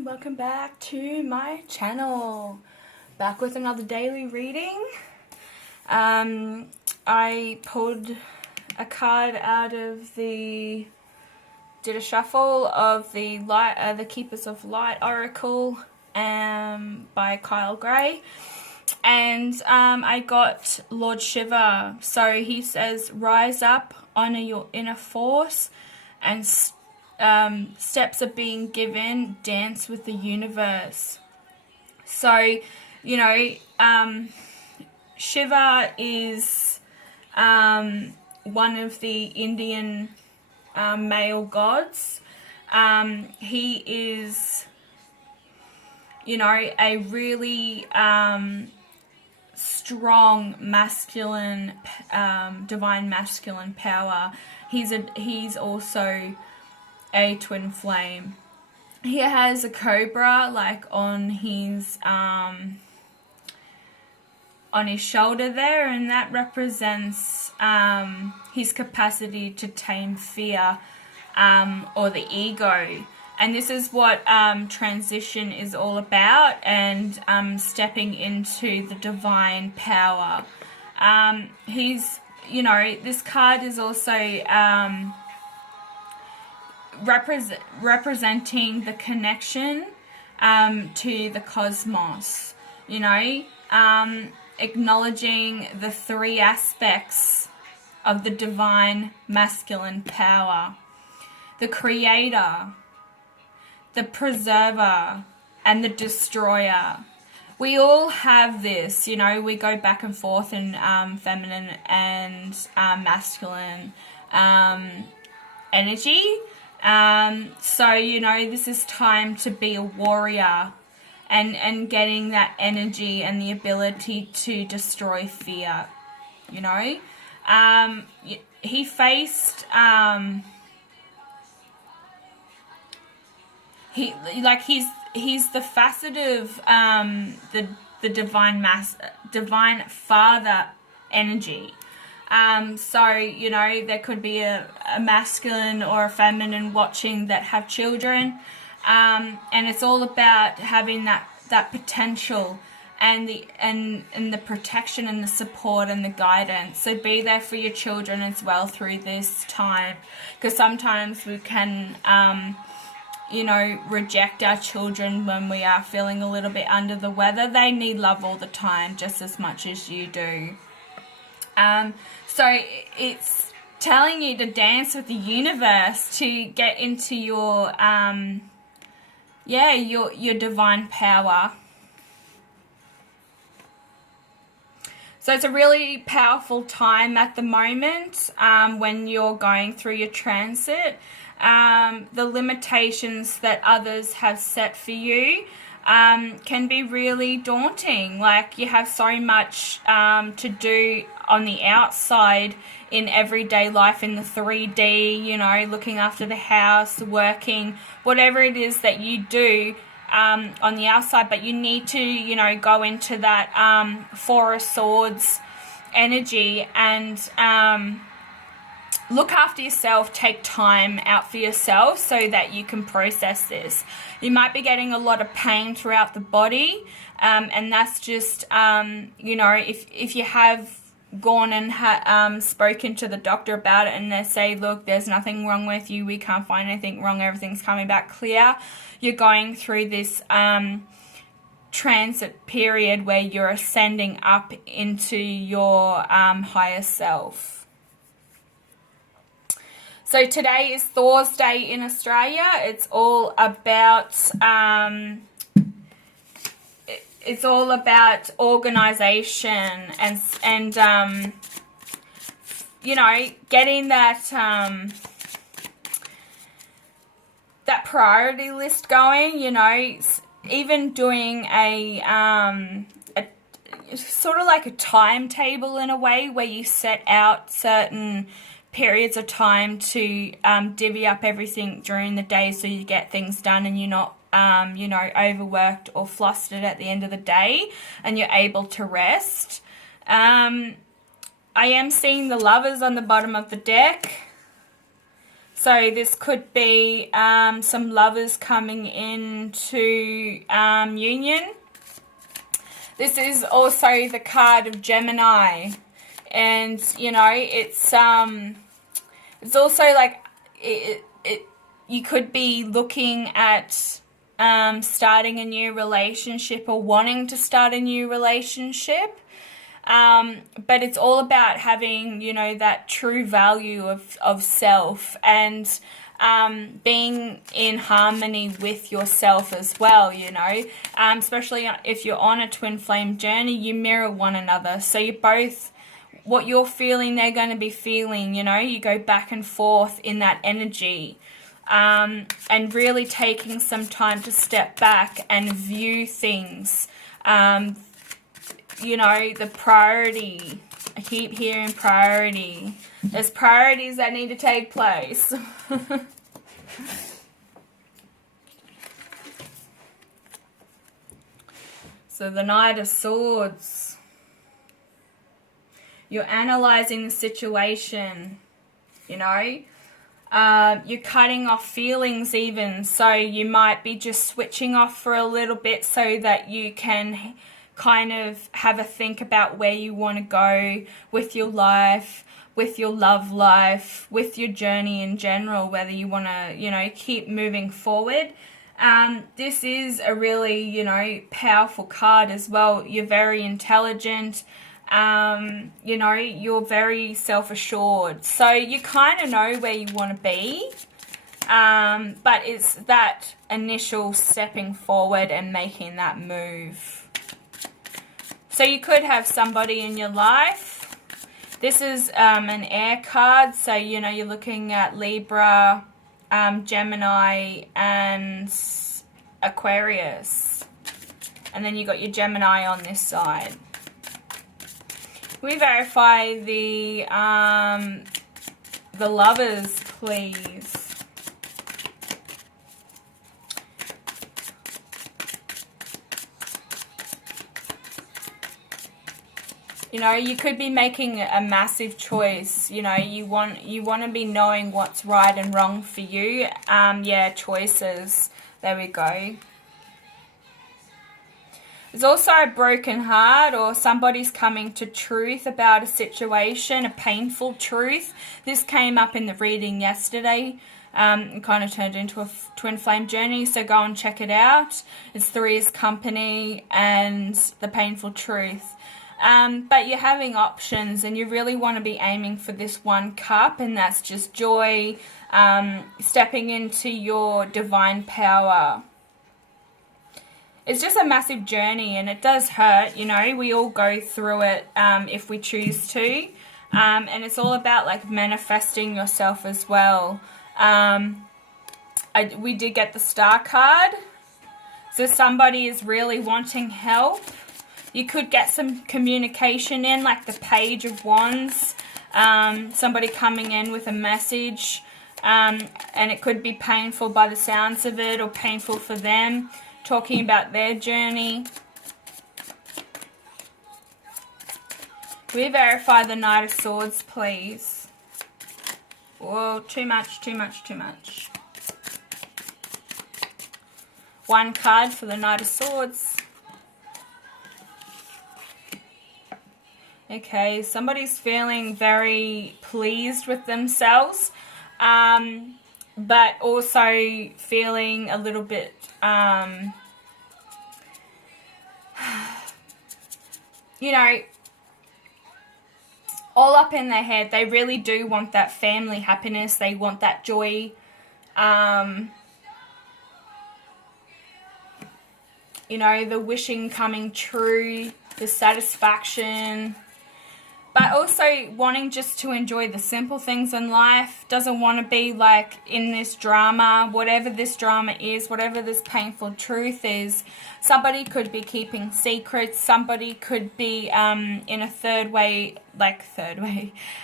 everyone, welcome back to my channel. Back with another daily reading. I pulled a card out of did a shuffle of the Keepers of Light Oracle by Kyle Gray. And I got Lord Shiva. So he says, rise up, honor your inner force, and steps are being given, dance with the universe. So, you know, Shiva is one of the Indian male gods. He is, you know, a really strong masculine, divine masculine power. He's also a twin flame. He has a cobra like on his shoulder there, and that represents his capacity to tame fear or the ego. And this is what transition is all about, and stepping into the divine power. He's, you know, this card is also representing the connection to the cosmos, you know, acknowledging the three aspects of the divine masculine power: the creator, the preserver, and the destroyer. We all have this, you know, we go back and forth in feminine and masculine energy. So, you know, this is time to be a warrior and getting that energy and the ability to destroy fear, you know. He faced, he's the facet of the divine father energy. So, you know, there could be a masculine or a feminine watching that have children, and it's all about having that potential and the protection and the support and the guidance. So be there for your children as well through this time, because sometimes we can you know, reject our children when we are feeling a little bit under the weather. They need love all the time, just as much as you do. So it's telling you to dance with the universe, to get into your your divine power. So it's a really powerful time at the moment when you're going through your transit. The limitations that others have set for you can be really daunting. Like, you have so much to do on the outside in everyday life, in the 3D, you know, looking after the house, working, whatever it is that you do on the outside, but you need to, you know, go into that Four of Swords energy and look after yourself. Take time out for yourself so that you can process this. You might be getting a lot of pain throughout the body, and that's just, you know, if you have gone and spoken to the doctor about it and they say, look, there's nothing wrong with you, we can't find anything wrong, everything's coming back clear, you're going through this transit period where you're ascending up into your higher self. So today is Thor's Day in Australia. It's all about organization and you know, getting that that priority list going. You know, even doing a sort of like a timetable in a way, where you set out certain periods of time to divvy up everything during the day so you get things done and you're not you know, overworked or flustered at the end of the day, and you're able to rest. I am seeing the Lovers on the bottom of the deck. So this could be some lovers coming into union. This is also the card of Gemini, and you know, it's also like you could be looking at starting a new relationship or wanting to start a new relationship. But it's all about having, you know, that true value of self, and being in harmony with yourself as well, you know. Especially if you're on a twin flame journey, you mirror one another. So you both, what you're feeling, they're going to be feeling, you know. You go back and forth in that energy. And really taking some time to step back and view things. You know, the priority. I keep hearing priority. There's priorities that need to take place. So the Knight of Swords. You're analyzing the situation, you know. You're cutting off feelings even. So you might be just switching off for a little bit so that you can kind of have a think about where you want to go with your life, with your love life, with your journey in general, whether you want to, you know, keep moving forward. This is a really, you know, powerful card as well. You're very intelligent. You know, you're very self-assured. So you kind of know where you want to be. But it's that initial stepping forward and making that move. So you could have somebody in your life. This is an air card. So, you know, you're looking at Libra, Gemini, and Aquarius. And then you got your Gemini on this side. We verify the lovers, please. You know, you could be making a massive choice. You know, you want to be knowing what's right and wrong for you. Yeah, choices. There we go. There's also a broken heart, or somebody's coming to truth about a situation, a painful truth. This came up in the reading yesterday. It kind of turned into a twin flame journey, so go and check it out. It's Three's Company and the painful truth. But you're having options, and you really want to be aiming for this one cup, and that's just joy, stepping into your divine power. It's just a massive journey, and it does hurt, you know. We all go through it if we choose to. And it's all about, like, manifesting yourself as well. We did get the Star card. So somebody is really wanting help. You could get some communication in, like the Page of Wands. Somebody coming in with a message. And it could be painful by the sounds of it, or painful for them, talking about their journey. We verify the Knight of Swords, please. Whoa, too much, too much, too much. One card for the Knight of Swords. Okay, somebody's feeling very pleased with themselves, but also feeling a little bit, you know, all up in their head. They really do want that family happiness. They want that joy. You know, the wishing coming true, the satisfaction. But also wanting just to enjoy the simple things in life. Doesn't want to be like in this drama, whatever this drama is, whatever this painful truth is. Somebody could be keeping secrets. Somebody could be in a third way.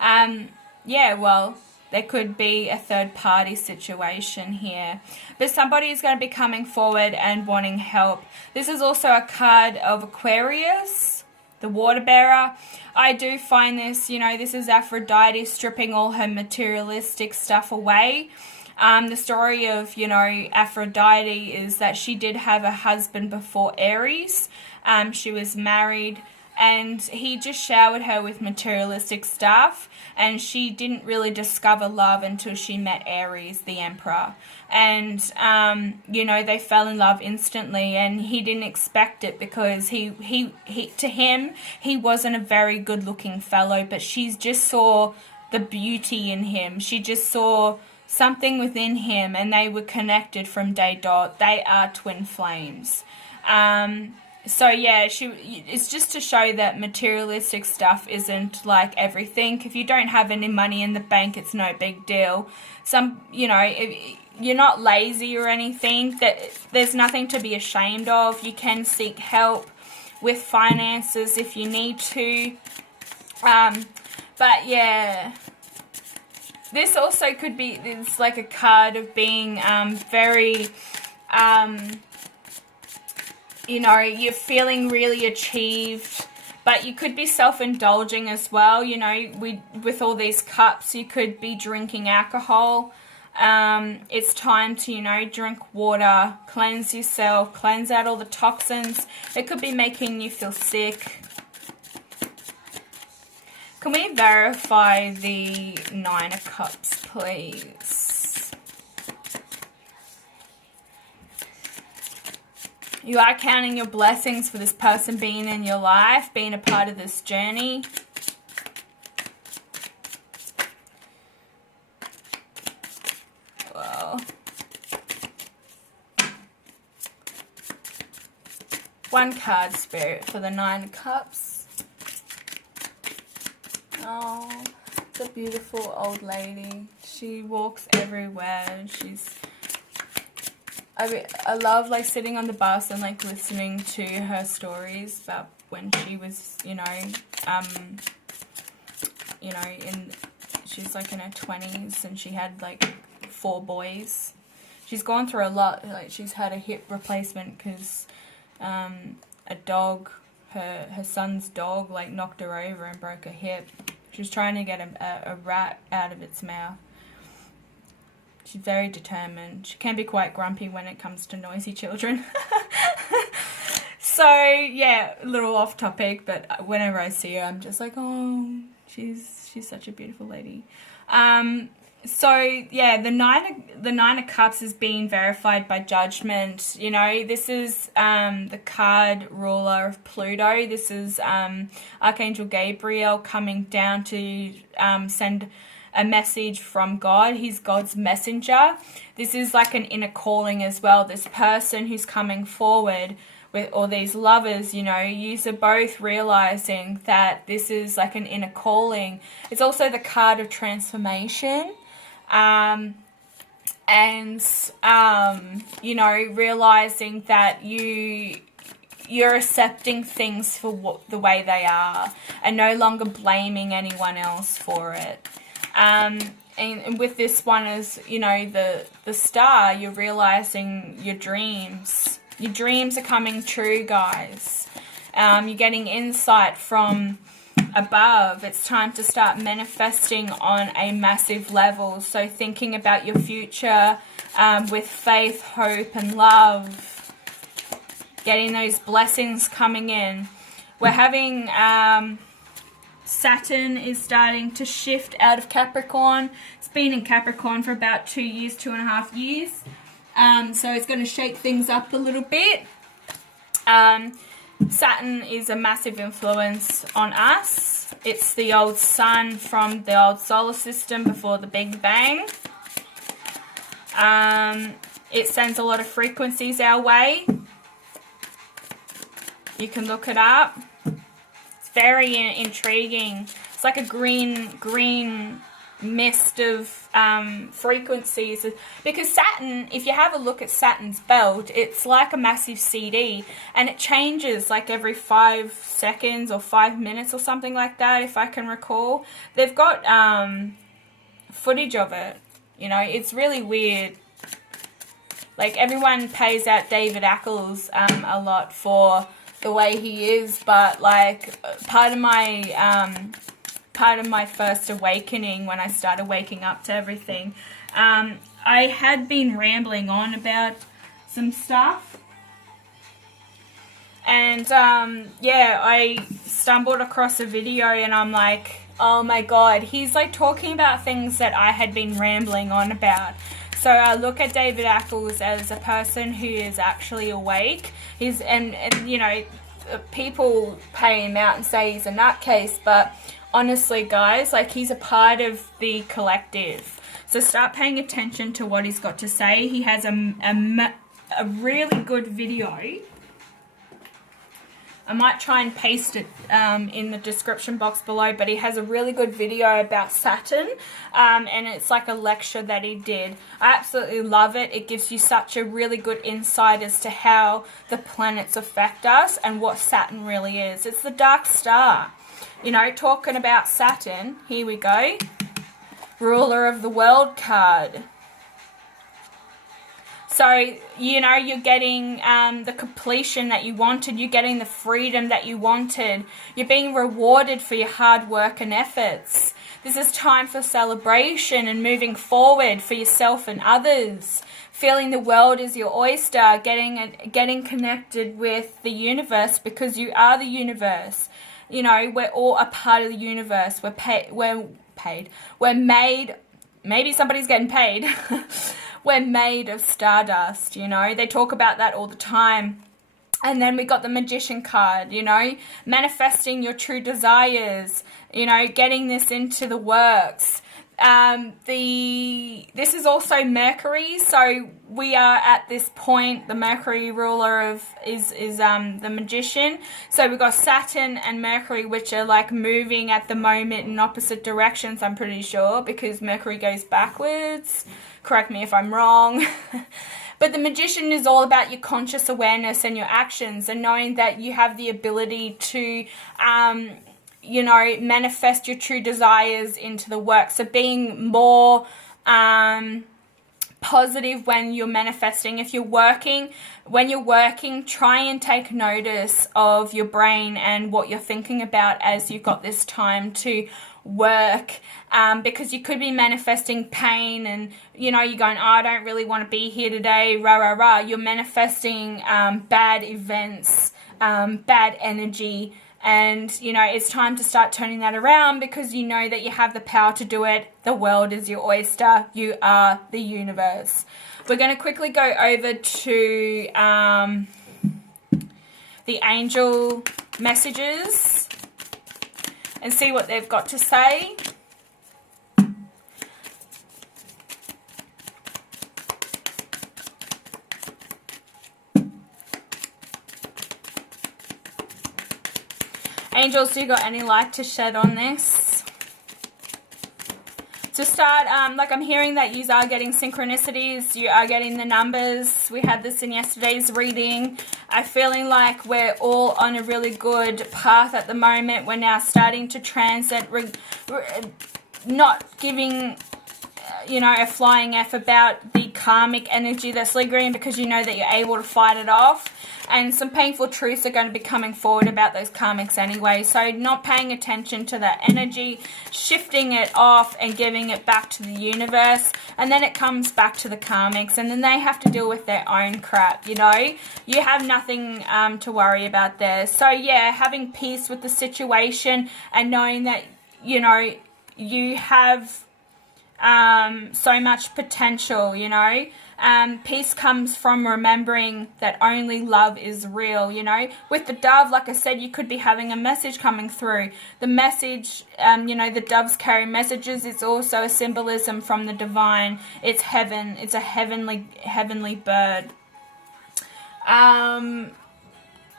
Yeah, well, there could be a third party situation here. But somebody is going to be coming forward and wanting help. This is also a card of Aquarius. the water bearer. I do find this, you know, this is Aphrodite stripping all her materialistic stuff away. The story of, you know, Aphrodite is that she did have a husband before Aries. She was married, and he just showered her with materialistic stuff, and she didn't really discover love until she met Aries, the emperor. And, you know, they fell in love instantly, and he didn't expect it because to him, he wasn't a very good-looking fellow, but she just saw the beauty in him. She just saw something within him, and they were connected from day dot. They are twin flames. So yeah, it's just to show that materialistic stuff isn't like everything. If you don't have any money in the bank, it's no big deal. You know, if you're not lazy or anything, that there's nothing to be ashamed of. You can seek help with finances if you need to. But yeah, this also could be, it's like a card of being very, you know, you're feeling really achieved, but you could be self-indulging as well. You know, with all these cups, you could be drinking alcohol. It's time to, you know, drink water, cleanse yourself, cleanse out all the toxins. It could be making you feel sick. Can we verify the Nine of Cups, please? You are counting your blessings for this person being in your life, being a part of this journey. Well, one card, Spirit, for the Nine of Cups. Oh, it's a beautiful old lady. She walks everywhere. I love like sitting on the bus and like listening to her stories about when she was, she's like in her 20s and she had like 4 boys. She's gone through a lot. Like she's had a hip replacement because a dog, her son's dog, like knocked her over and broke her hip. She was trying to get a rat out of its mouth. She's very determined. She can be quite grumpy when it comes to noisy children. So, yeah, a little off topic, but whenever I see her, I'm just like, oh, she's such a beautiful lady. So, yeah, the Nine of Cups is being verified by judgment. You know, this is the card ruler of Pluto. This is Archangel Gabriel coming down to send a message from God. He's God's messenger. This is like an inner calling as well. This person who's coming forward with all these lovers, you know, you are both realizing that this is like an inner calling. It's also the card of transformation. You know, realizing that you're accepting things for the way they are and no longer blaming anyone else for it. And with this one is, you know, the star, you're realizing your dreams. Your dreams are coming true, guys. You're getting insight from above. It's time to start manifesting on a massive level. So thinking about your future with faith, hope, and love. Getting those blessings coming in. We're having Saturn is starting to shift out of Capricorn. It's been in Capricorn for about 2 years, 2.5 years. So it's going to shake things up a little bit. Saturn is a massive influence on us. It's the old sun from the old solar system before the Big Bang. It sends a lot of frequencies our way. You can look it up. It's very intriguing. It's like a green mist of frequencies, because Saturn, if you have a look at Saturn's belt, it's like a massive CD, and it changes like every 5 seconds or 5 minutes or something like that, if I can recall. They've got footage of it. You know, it's really weird. Like, everyone pays out David Ikles a lot for the way he is, but like part of my first awakening when I started waking up to everything, I had been rambling on about some stuff, and yeah, I stumbled across a video and I'm like, oh my god, he's like talking about things that I had been rambling on about. So I look at David Ikles as a person who is actually awake. And you know, people pay him out and say he's a nutcase, but honestly, guys, like, he's a part of the collective. So start paying attention to what he's got to say. He has a really good video. I might try and paste it in the description box below, but he has a really good video about Saturn, and it's like a lecture that he did. I absolutely love it. It gives you such a really good insight as to how the planets affect us and what Saturn really is. It's the dark star. You know, talking about Saturn, here we go. Ruler of the world card. So, you know, you're getting the completion that you wanted. You're getting the freedom that you wanted. You're being rewarded for your hard work and efforts. This is time for celebration and moving forward for yourself and others. Feeling the world is your oyster. Getting connected with the universe, because you are the universe. You know, we're all a part of the universe. We're made. Maybe somebody's getting paid. We're made of stardust, you know. They talk about that all the time. And then we got the Magician card, you know, manifesting your true desires, you know, getting this into the works. This is also Mercury, so we are at this point, the Mercury ruler is the Magician. So we've got Saturn and Mercury, which are like moving at the moment in opposite directions, I'm pretty sure, because Mercury goes backwards. Correct me if I'm wrong. But the Magician is all about your conscious awareness and your actions, and knowing that you have the ability to you know, manifest your true desires into the work. So being more positive when you're manifesting. When you're working, try and take notice of your brain and what you're thinking about as you've got this time to work, because you could be manifesting pain, and you know, you're going, oh, I don't really want to be here today, rah rah rah. You're manifesting bad events, bad energy. And, you know, it's time to start turning that around, because you know that you have the power to do it. The world is your oyster. You are the universe. We're going to quickly go over to the angel messages and see what they've got to say. Angels, do you got any light to shed on this? To start, like, I'm hearing that you are getting synchronicities, you are getting the numbers. We had this in yesterday's reading. I'm feeling like we're all on a really good path at the moment. We're now starting to transit, not giving, you know, a flying F about the karmic energy that's lingering, because you know that you're able to fight it off. And some painful truths are going to be coming forward about those karmics anyway. So not paying attention to that energy, shifting it off and giving it back to the universe. And then it comes back to the karmics. And then they have to deal with their own crap, you know. You have nothing to worry about there. So yeah, having peace with the situation and knowing that, you know, you have so much potential, you know. Peace comes from remembering that only love is real, you know. With the dove, like I said, you could be having a message coming through. The message, you know, the doves carry messages. It's also a symbolism from the divine. It's heaven. It's a heavenly bird.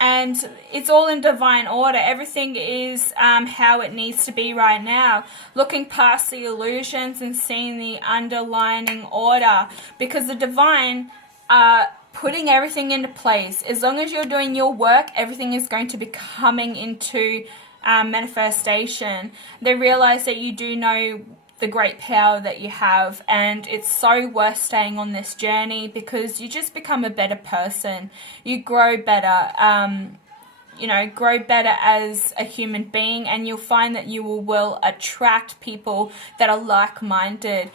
And it's all in divine order. Everything is how it needs to be right now. Looking past the illusions and seeing the underlying order. Because the divine are putting everything into place. As long as you're doing your work, everything is going to be coming into manifestation. They realize that you do know the great power that you have, and it's so worth staying on this journey, because you just become a better person. You grow better. you know, grow better as a human being, and you'll find that you will attract people that are like-minded.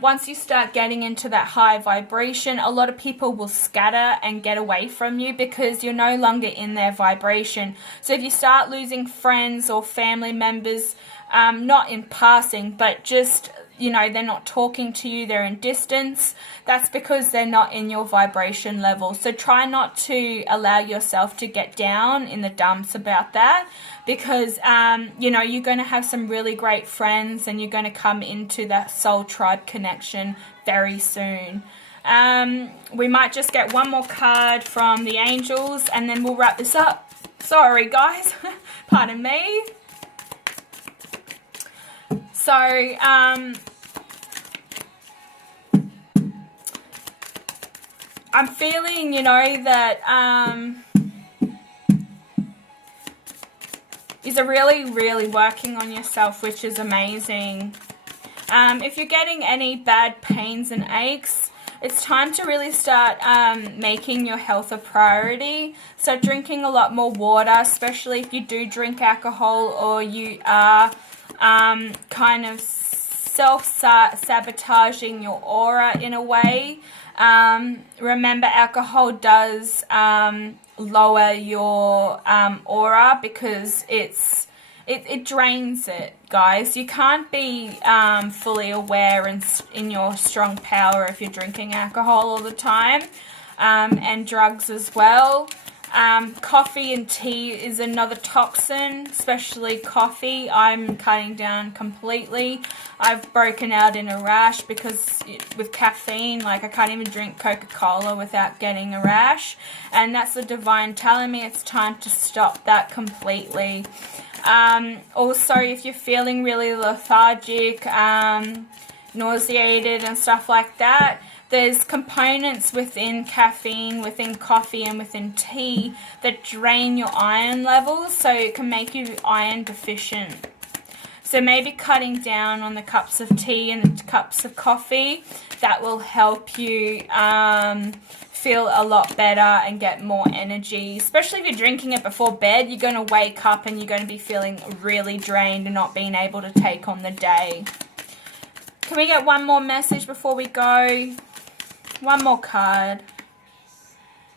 Once you start getting into that high vibration, a lot of people will scatter and get away from you because you're no longer in their vibration. So if you start losing friends or family members, not in passing, but just, you know, they're not talking to you, they're in distance, that's because they're not in your vibration level. So try not to allow yourself to get down in the dumps about that, because, you know, you're going to have some really great friends and you're going to come into that soul tribe connection very soon. We might just get one more card from the angels and then we'll wrap this up. Sorry, guys. Pardon me. So, I'm feeling, you know, that you're really working on yourself, which is amazing. If you're getting any bad pains and aches, it's time to really start making your health a priority. So drinking a lot more water, especially if you do drink alcohol or you are kind of self-sabotaging your aura in a way. Remember, alcohol does lower your aura because it drains it, guys. You can't be fully aware and in your strong power if you're drinking alcohol all the time, and drugs as well. Coffee and tea is another toxin, especially coffee. I'm cutting down completely. I've broken out in a rash because with caffeine, like I can't even drink Coca-Cola without getting a rash. And that's the divine telling me it's time to stop that completely. Also, if you're feeling really lethargic, nauseated and stuff like that, there's components within caffeine, within coffee, and within tea that drain your iron levels, so it can make you iron deficient. So maybe cutting down on the cups of tea and the cups of coffee, that will help you feel a lot better and get more energy. Especially if you're drinking it before bed, you're going to wake up and you're going to be feeling really drained and not being able to take on the day. Can we get one more message before we go? One more card.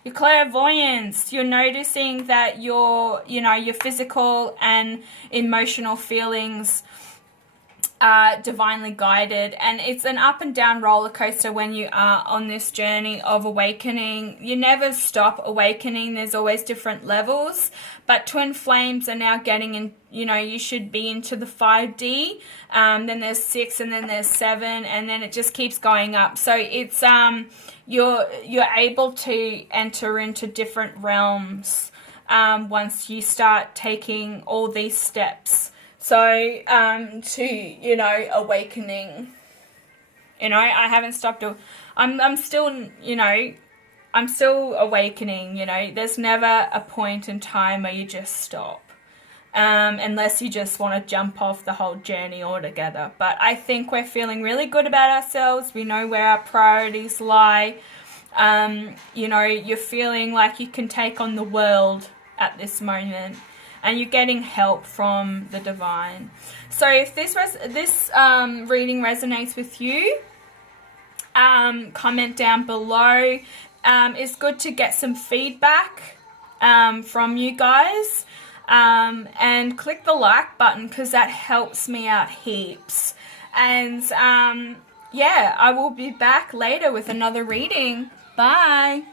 Your clairvoyance. You're noticing that your physical and emotional feelings are divinely guided, and it's an up and down roller coaster when you are on this journey of awakening. You never stop awakening. There's always different levels, but twin flames are now getting in. You know, you should be into the 5D, then there's 6, and then there's 7, and then it just keeps going up. So it's you're able to enter into different realms once you start taking all these steps. So, to, you know, awakening, you know, I haven't stopped. I'm still, you know, I'm still awakening, you know. There's never a point in time where you just stop, unless you just want to jump off the whole journey altogether. But I think we're feeling really good about ourselves. We know where our priorities lie. You know, you're feeling like you can take on the world at this moment. And you're getting help from the divine. So if this reading resonates with you, comment down below. It's good to get some feedback from you guys. And click the like button because that helps me out heaps. And yeah, I will be back later with another reading. Bye.